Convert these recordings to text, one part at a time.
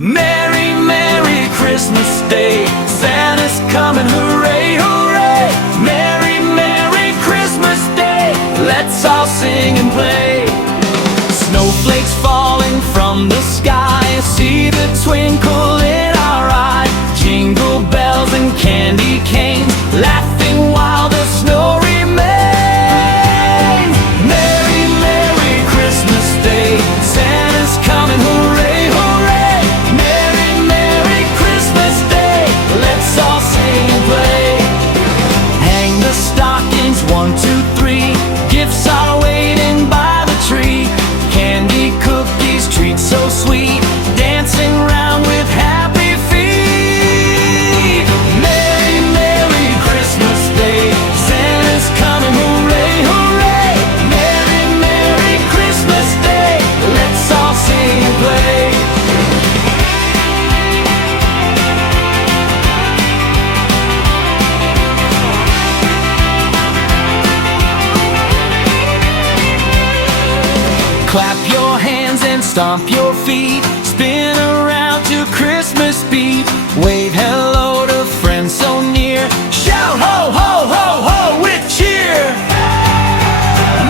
Merry, Merry Christmas Day, Santa's coming, hooray, hooray! Merry, Merry Christmas Day, let's all sing and play. Snowflakes falling from the sky, see the twinkle in our eye. Jingle bells and candy canes, laughing while the snow remains. Merry, Merry Christmas Day, Santa's coming, hooray, hooray! Merry, Merry Christmas Day, let's all sing and play. Hang the stockings, 1, 2, 3, gifts are waiting by the tree. Candy, cookies, treats so sweet, dancing round with happy feet. Merry, Merry Christmas Day, Santa's coming, hooray, hooray! Merry, Merry Christmas Day, let's all sing and play. Clap your hands and stomp your feet, spin around to Christmas beat. Wave hello to friends so near, shout ho, ho, ho, ho with cheer.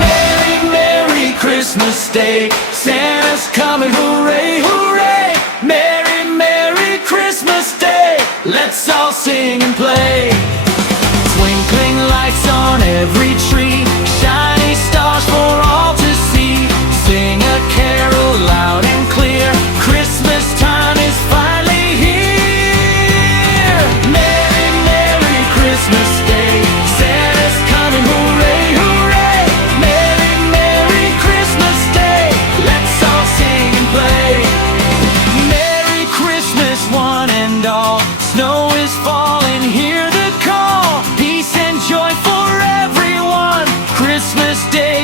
Merry, Merry Christmas Day, Santa's coming, hooray, hooray! Merry, Merry Christmas Day, let's all sing and play. Twinkling lights on every tree, shiny stars for all to see. Sing a carol loud and clear, Christmas time is finally here. Merry, Merry Christmas Day, Santa's coming, hooray, hooray! Merry, Merry Christmas Day, let's all sing and play. Merry Christmas one and all, snow is falling, hear the call. Peace and joy for everyone, Christmas Day